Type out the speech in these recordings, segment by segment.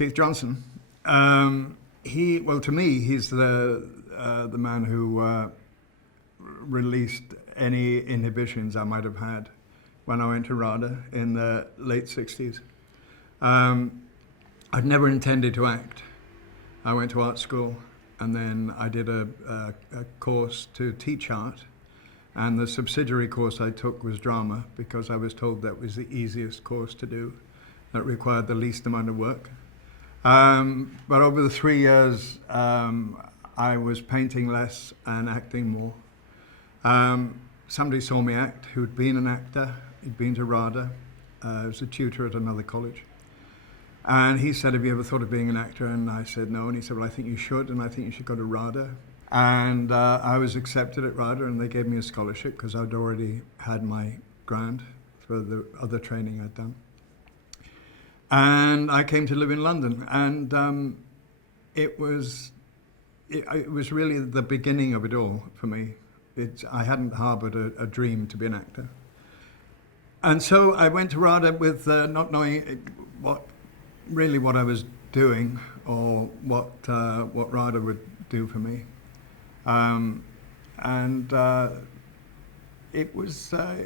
Keith Johnstone. To me, he's the man who released any inhibitions I might have had when I went to RADA in the late 60s. I'd never intended to act. I went to art school, and then I did a course to teach art, and the subsidiary course I took was drama, because I was told that was the easiest course to do, that required the least amount of work. But over the 3 years, I was painting less and acting more. Somebody saw me act who'd been an actor, he'd been to RADA, was a tutor at another college. And he said, "Have you ever thought of being an actor?" And I said, "No." And he said, "Well, I think you should, and I think you should go to RADA." And I was accepted at RADA, and they gave me a scholarship because I'd already had my grant for the other training I'd done. And I came to live in London, and it was really the beginning of it all for me. I hadn't harbored a dream to be an actor. And so I went to RADA with not knowing what I was doing or what RADA would do for me. It was a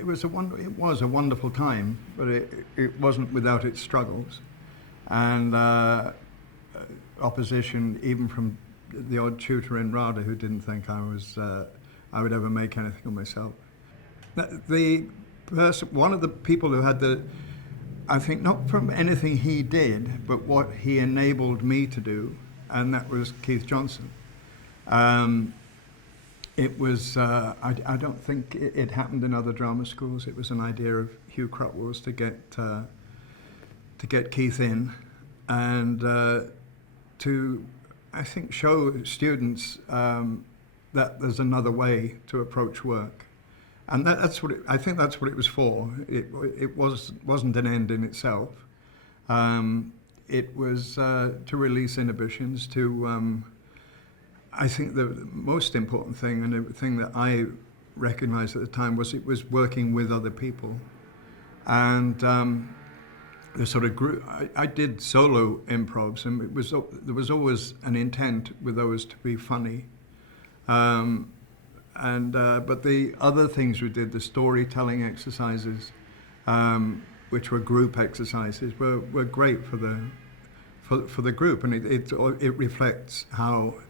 wonderful time, but it wasn't without its struggles and opposition, even from the odd tutor in RADA who didn't think I would ever make anything of myself. One of the people who had I think not from anything he did, but what he enabled me to do, and that was Keith Johnstone. It was, I don't think it happened in other drama schools. It was an idea of Hugh Crutwell's to get Keith in and to, I think, show students that there's another way to approach work. And I think that's what it was for. It wasn't an end in itself. It was to release inhibitions, I think the most important thing, and the thing that I recognized at the time, was it was working with other people. And the sort of group, I did solo improvs, and there was always an intent with those to be funny. But the other things we did, the storytelling exercises, which were group exercises, were great for the group, and it reflects how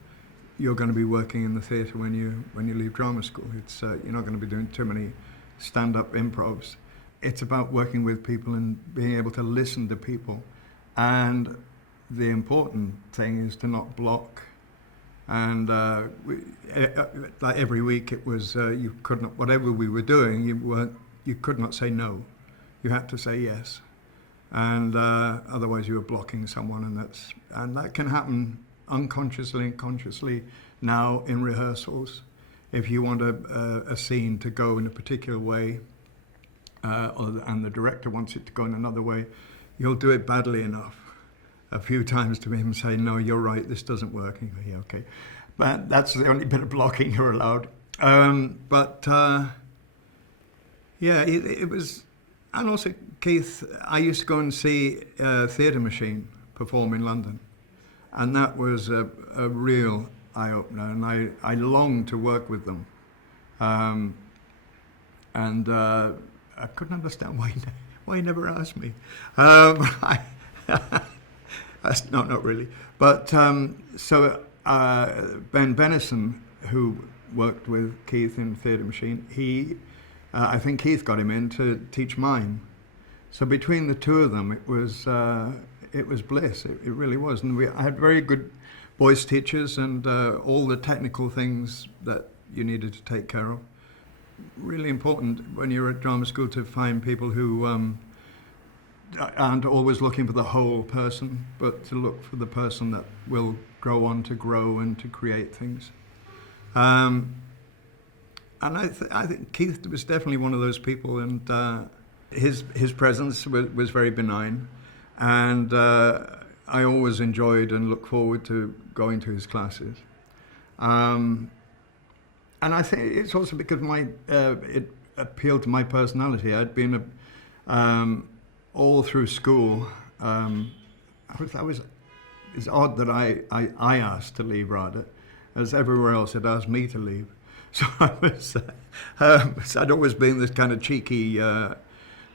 you're going to be working in the theatre when you leave drama school. It's you're not going to be doing too many stand-up improvs. It's about working with people and being able to listen to people, and the important thing is to not block. And like every week, it was you couldn't, whatever we were doing, you could not say no. You had to say yes, and otherwise you were blocking someone, and that can happen unconsciously and consciously now in rehearsals. If you want a scene to go in a particular way, and the director wants it to go in another way, you'll do it badly enough a few times to him say, "No, you're right, this doesn't work." And you go, "Yeah, okay." But that's the only bit of blocking you're allowed. It was, and also Keith, I used to go and see Theatre Machine perform in London, and that was a real eye-opener, and I longed to work with them. I couldn't understand why he never asked me. Not really. But Ben Benison, who worked with Keith in Theatre Machine, I think Keith got him in to teach mime. So between the two of them, it was bliss. It really was. And I had very good voice teachers and all the technical things that you needed to take care of. Really important when you're at drama school to find people who aren't always looking for the whole person, but to look for the person that will go on to grow and to create things. And I think Keith was definitely one of those people, and his presence was very benign, and I always enjoyed and looked forward to going to his classes. And I think it's also because it appealed to my personality. I'd been all through school. I was it's odd that I asked to leave RADA, as everywhere else had asked me to leave. So I was, so I'd always been this kind of cheeky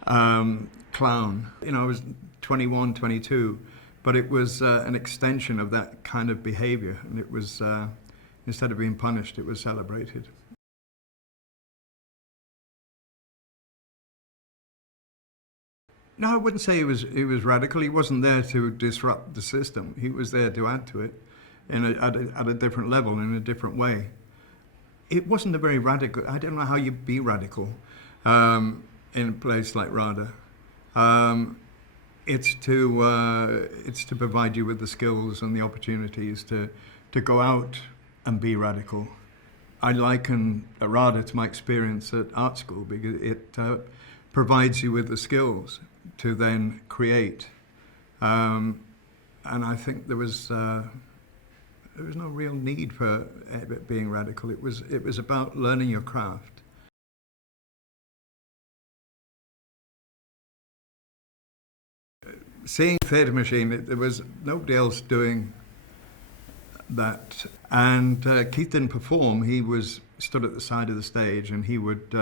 clown. You know, I was 21, 22, but it was an extension of that kind of behavior. And it was, instead of being punished, it was celebrated. No, I wouldn't say he was radical. He wasn't there to disrupt the system. He was there to add to it at a different level, in a different way. It wasn't a very radical. I don't know how you be radical in a place like RADA. It's to provide you with the skills and the opportunities to go out and be radical. I liken RADA to my experience at art school, because it provides you with the skills to then create. And I think there was no real need for it being radical. It was about learning your craft. Seeing Theatre Machine, there was nobody else doing that. And Keith didn't perform. He was stood at the side of the stage, and he would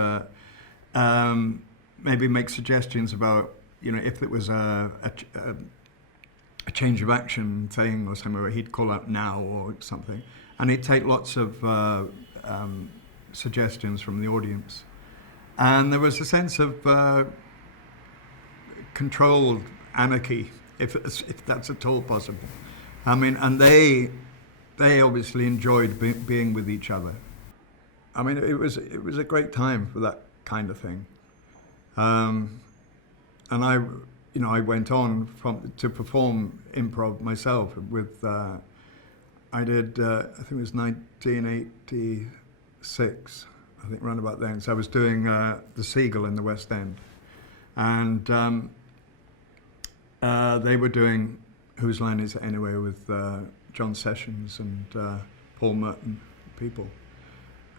maybe make suggestions about, you know, if it was a change of action thing or something, where he'd call out now or something. And he'd take lots of suggestions from the audience. And there was a sense of controlled anarchy, if that's at all possible. I mean, and they obviously enjoyed being with each other. I mean, it was a great time for that kind of thing. And I went on to perform improv myself with, I did, I think it was 1986, I think, round about then. So I was doing the Seagull in the West End. And they were doing Whose Line Is It Anyway with John Sessions and Paul Merton, people.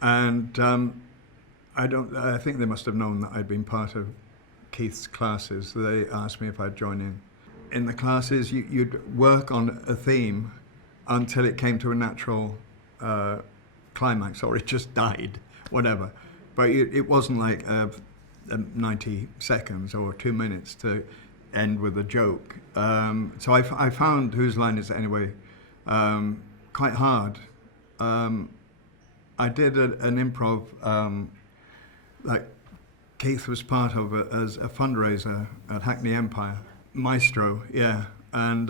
And I think they must have known that I'd been part of Keith's classes. So they asked me if I'd join in. In the classes, you'd work on a theme until it came to a natural climax, or it just died, whatever. But it wasn't like 90 seconds or 2 minutes to end with a joke. So I found Whose Line Is It Anyway quite hard. I did an improv like Keith was part of it as a fundraiser at Hackney Empire. Maestro, yeah. And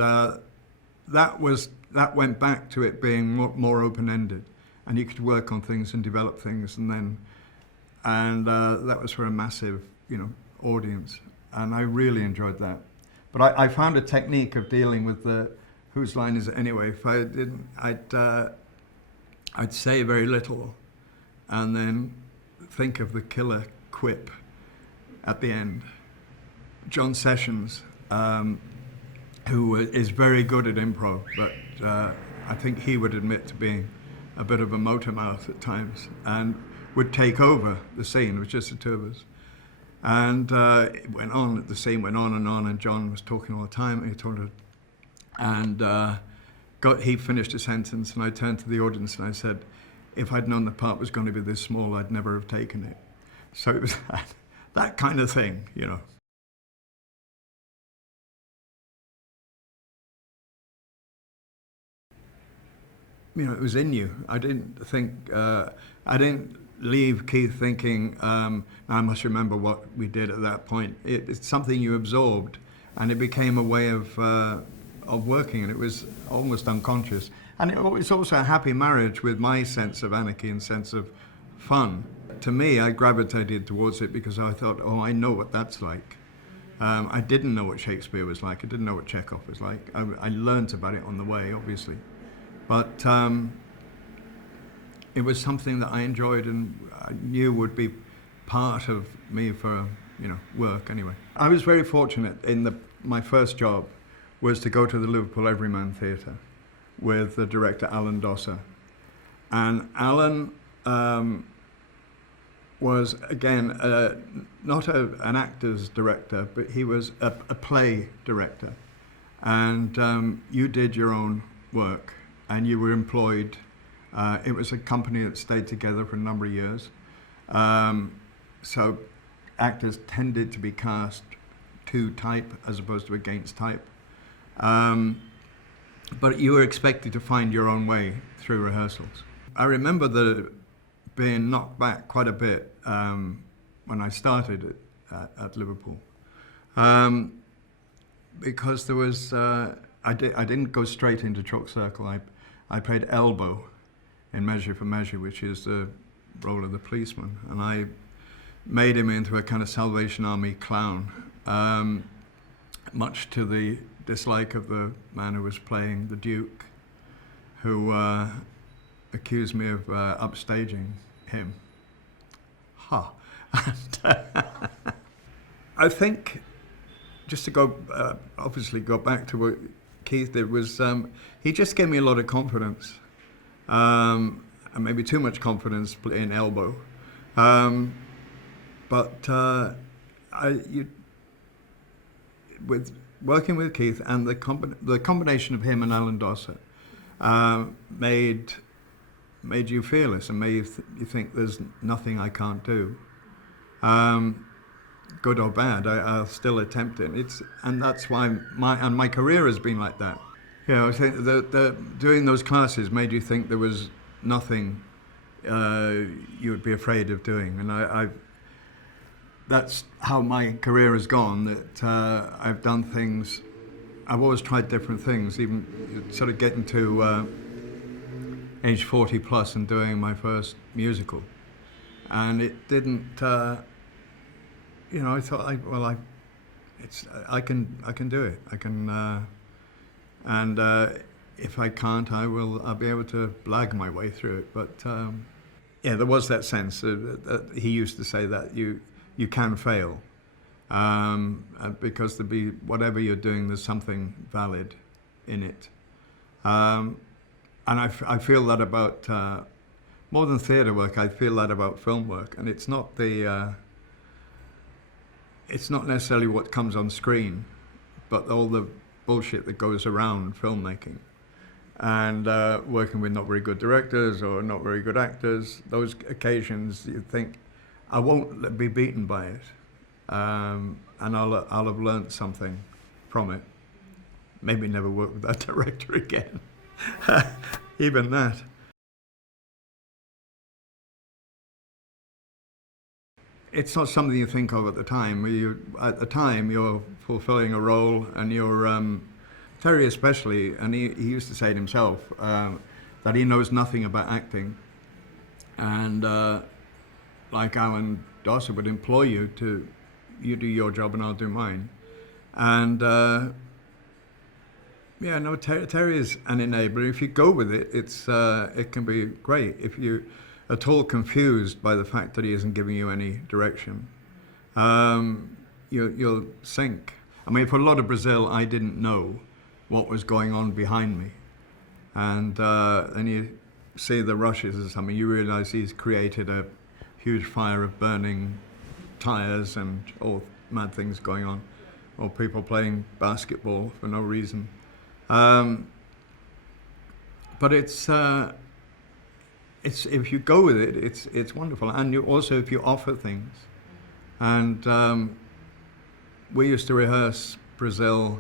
that went back to it being more open-ended. And you could work on things and develop things, and that was for a massive, audience. And I really enjoyed that. But I found a technique of dealing with the Whose Line Is It Anyway? If I didn't, I'd say very little, and then think of the killer quip at the end. John Sessions, who is very good at improv, but I think he would admit to being a bit of a motor mouth at times, and would take over the scene. It was just the two of us. And it went on, the scene went on, and John was talking all the time, and he finished a sentence, and I turned to the audience and I said, if I'd known the part was going to be this small, I'd never have taken it. So it was that kind of thing, It was in you. I didn't leave Keith thinking, I must remember what we did at that point. It's something you absorbed, and it became a way of working, and it was almost unconscious. And it's also a happy marriage with my sense of anarchy and sense of fun. To me, I gravitated towards it because I thought, I know what that's like. I didn't know what Shakespeare was like. I didn't know what Chekhov was like. I learned about it on the way, obviously. But it was something that I enjoyed and I knew would be part of me for, work anyway. I was very fortunate my first job was to go to the Liverpool Everyman Theatre with the director Alan Dosser. And Alan was, again, not an actor's director, but he was a play director. and you did your own work, and you were employed. It was a company that stayed together for a number of years. So actors tended to be cast to type as opposed to against type. But you were expected to find your own way through rehearsals. I remember being knocked back quite a bit when I started at Liverpool. Because there was, I didn't go straight into Chalk Circle. I played Elbow in Measure for Measure, which is the role of the policeman. And I made him into a kind of Salvation Army clown, much to the dislike of the man who was playing the Duke, who accused me of upstaging him. Ha! And, I think, just to go, obviously go back to what Keith did, was he just gave me a lot of confidence, and maybe too much confidence playing Elbow. With working with Keith and the combination of him and Alan Dosser made you fearless and made you think there's nothing I can't do. Good or bad, I'll still attempt it. And that's why my career has been like that. You know, I think doing those classes made you think there was nothing you would be afraid of doing, and that's how my career has gone. That I've done things. I've always tried different things, even sort of getting to age 40 plus and doing my first musical, and it didn't. You know, I thought, I can do it. I can, and if I can't, I'll be able to blag my way through it. But yeah, there was that sense that he used to say that you can fail, because whatever you're doing, there's something valid in it. And I feel that about more than theatre work. I feel that about film work, and it's not it's not necessarily what comes on screen, but all the bullshit that goes around filmmaking. And working with not very good directors or not very good actors, those occasions you think, I won't be beaten by it, and I'll have learnt something from it. Maybe never work with that director again. Even that. It's not something you think of at the time. At the time, you're fulfilling a role, and you're Terry especially, and he used to say it himself, that he knows nothing about acting, and like Alan Dosser would implore you to, you do your job and I'll do mine, and yeah, no, Terry is an enabler. If you go with it, it can be great. If you at all confused by the fact that he isn't giving you any direction, you'll sink. I mean, for a lot of Brazil, I didn't know what was going on behind me. And you see the rushes or something, you realize he's created a huge fire of burning tires and all mad things going on, or people playing basketball for no reason. But it's if you go with it, it's wonderful. And you also, if you offer things. And we used to rehearse Brazil.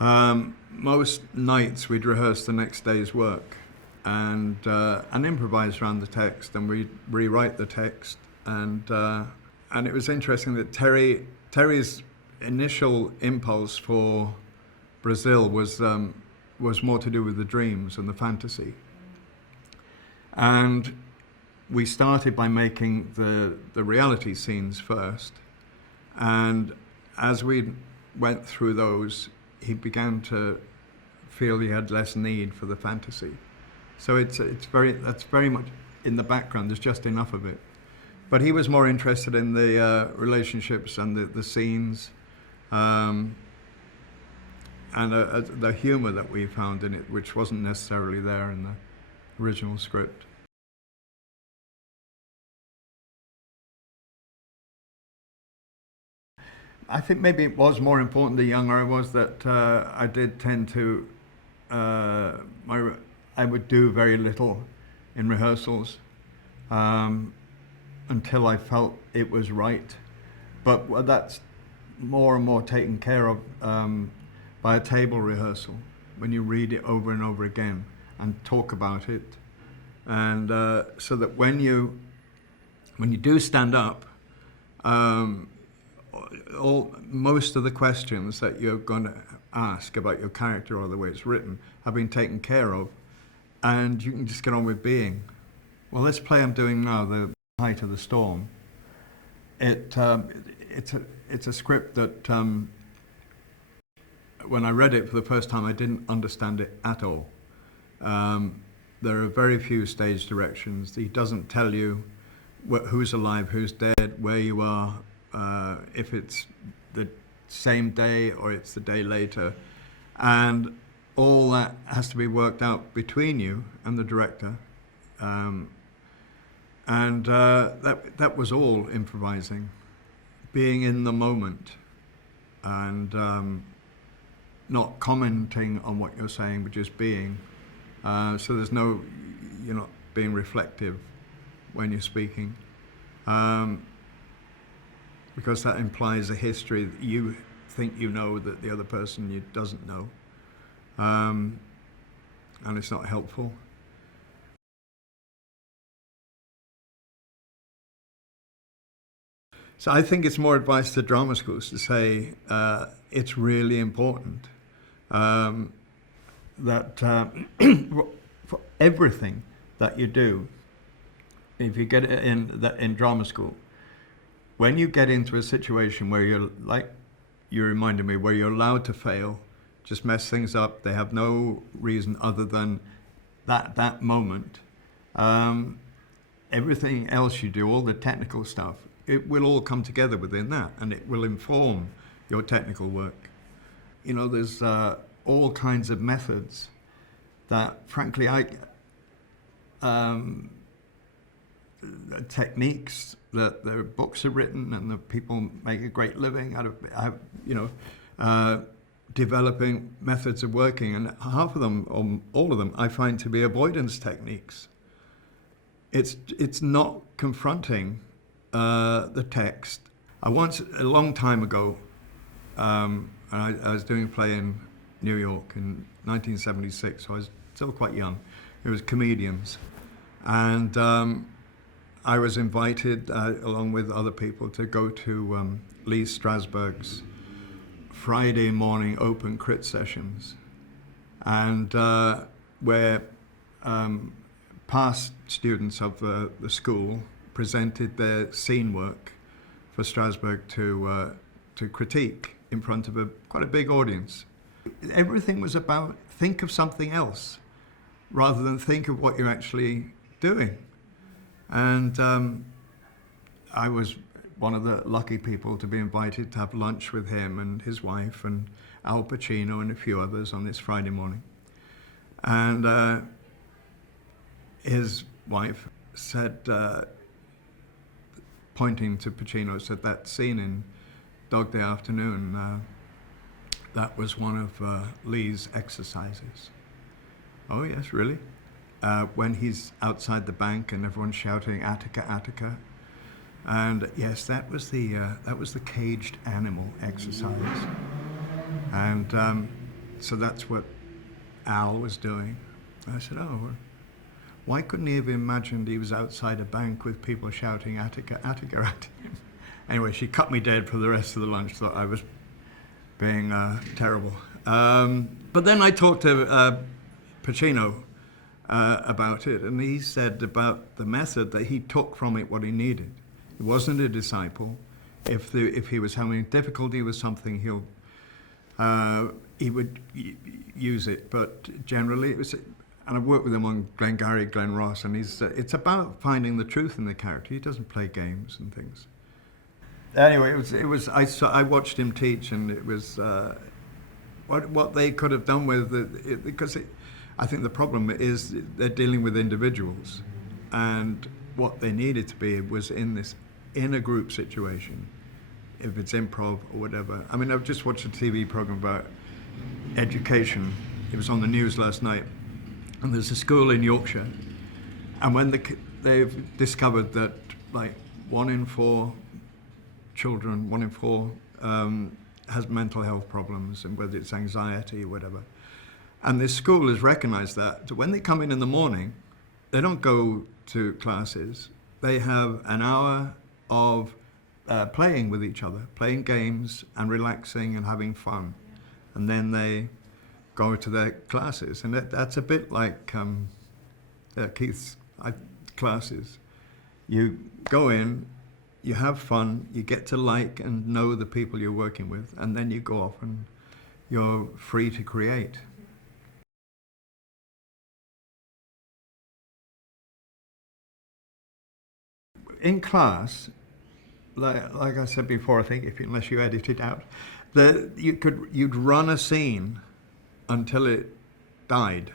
Most nights we'd rehearse the next day's work and improvise around the text, and we'd rewrite the text. And it was interesting that Terry's initial impulse for Brazil was more to do with the dreams and the fantasy. And we started by making the reality scenes first, and as we went through those, he began to feel he had less need for the fantasy. So that's very much in the background. There's just enough of it, but he was more interested in the relationships and the scenes, and the humor that we found in it, which wasn't necessarily there in the original script. I think maybe it was more important the younger I was that I did tend to, I would do very little in rehearsals until I felt it was right. But that's more and more taken care of by a table rehearsal, when you read it over and over again and talk about it. And so that when you do stand up, most of the questions that you're going to ask about your character or the way it's written have been taken care of, and you can just get on with being. Well, this play I'm doing now, The Height of the Storm, it's a script that when I read it for the first time, I didn't understand it at all. There are very few stage directions. He doesn't tell you who's alive, who's dead, where you are, if it's the same day or it's the day later. And all that has to be worked out between you and the director. That was all improvising, being in the moment and not commenting on what you're saying, but just being. So there's no, you're not being reflective when you're speaking, because that implies a history that you think you know that the other person doesn't know, and it's not helpful. So I think it's more advice to drama schools to say it's really important that for everything that you do, if you get it in drama school, when you get into a situation where you're like you reminded me, where you're allowed to fail, just mess things up, they have no reason other than that moment, everything else you do, all the technical stuff, it will all come together within that, and it will inform your technical work. You know, there's all kinds of methods that, frankly, techniques that the books are written and the people make a great living out of, developing methods of working, and half of them, or all of them, I find to be avoidance techniques. It's not confronting the text. A long time ago, I was doing a play in New York in 1976, so I was still quite young. It was comedians, and I was invited, along with other people, to go to Lee Strasberg's Friday morning open crit sessions, and where past students of the school presented their scene work for Strasberg to critique in front of quite a big audience. Everything was about think of something else rather than think of what you're actually doing. And I was one of the lucky people to be invited to have lunch with him and his wife and Al Pacino and a few others on this Friday morning. And his wife said, pointing to Pacino, said that scene in Dog Day Afternoon, that was one of Lee's exercises. Oh yes, really? When he's outside the bank and everyone's shouting Attica, Attica. And yes, that was the caged animal exercise. And so that's what Al was doing. I said, oh, why couldn't he have imagined he was outside a bank with people shouting Attica, Attica at him? Anyway, she cut me dead for the rest of the lunch, thought I was being terrible. But then I talked to Pacino about it, and he said about the method that he took from it what he needed. He wasn't a disciple. If he was having difficulty with something, he would use it. But generally, it was. And I've worked with him on Glengarry, Glen Ross, and it's about finding the truth in the character. He doesn't play games and things. Anyway, I watched him teach, and it was what they could have done with it, because I think the problem is they're dealing with individuals, and what they needed to be was in a group situation, if it's improv or whatever. I mean, I've just watched a TV program about education. It was on the news last night, and there's a school in Yorkshire, and when they've discovered that like 1 in 4 children, 1 in 4 has mental health problems, and whether it's anxiety or whatever. And this school has recognized that when they come in the morning, they don't go to classes. They have an hour of playing with each other, playing games and relaxing and having fun. And then they go to their classes. And that's a bit like Keith's classes. You go in, you have fun, you get to like and know the people you're working with, and then you go off and you're free to create. In class, like I said before, I think unless you edit it out, you'd run a scene until it died,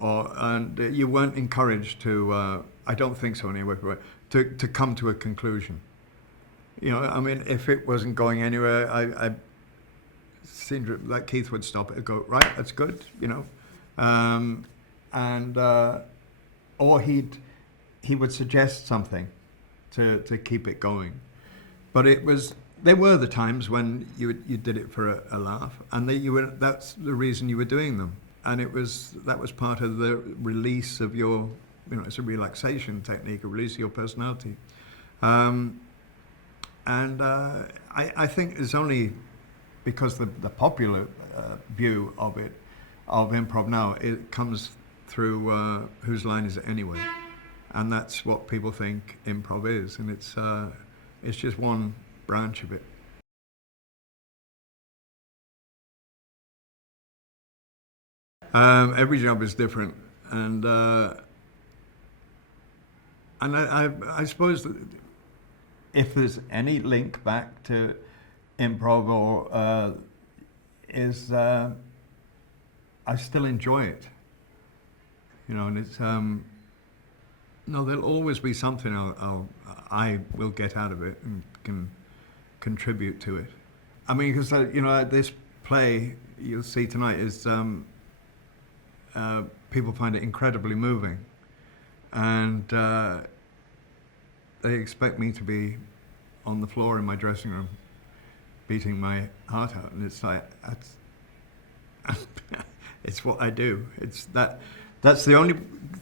and you weren't encouraged to. I don't think so anyway. To come to a conclusion. You know, I mean, if it wasn't going anywhere, I seemed like Keith would stop it and go, right, that's good, you know, or he would suggest something to keep it going. But there were the times when you did it for a laugh, and that's the reason you were doing them. And that was part of the release of your, you know, it's a relaxation technique, a release of your personality. I think it's only because the popular view of improv now, it comes through Whose Line Is It Anyway? And that's what people think improv is, and it's just one branch of it. Every job is different, and I suppose that if there's any link back to improv or I still enjoy it, you know, and it's no, there'll always be something I will get out of it and can contribute to it. I mean, because you know, this play you'll see tonight is people find it incredibly moving, and they expect me to be on the floor in my dressing room, beating my heart out, and it's like it's what I do. That's the only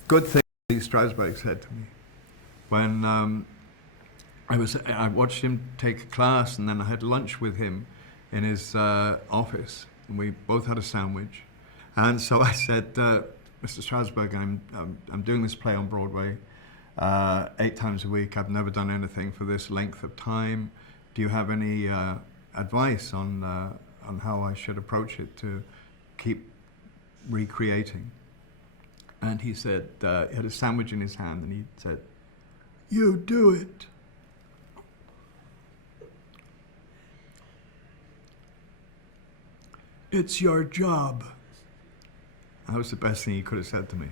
good thing Strasberg said to me when I watched him take a class, and then I had lunch with him in his office, and we both had a sandwich. And so I said, Mr. Strasberg, I'm doing this play on Broadway 8 times a week. I've never done anything for this length of time. Do you have any advice on how I should approach it to keep recreating? And he said, he had a sandwich in his hand, and he said, "You do it." It's your job. That was the best thing he could have said to me.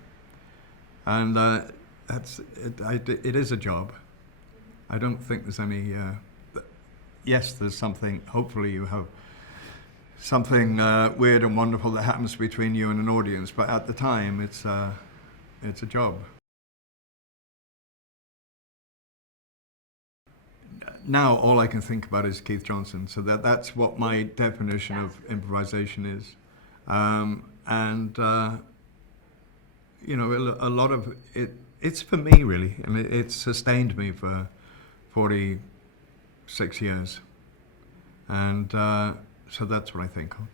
And that's it. It is a job. I don't think there's any. Yes, there's something. Hopefully, you have something weird and wonderful that happens between you and an audience. But at the time, it's a job. Now, all I can think about is Keith Johnstone. So that's what my definition of improvisation is. You know, a lot of it's for me, really, and it's sustained me for 46 years. And so that's what I think of.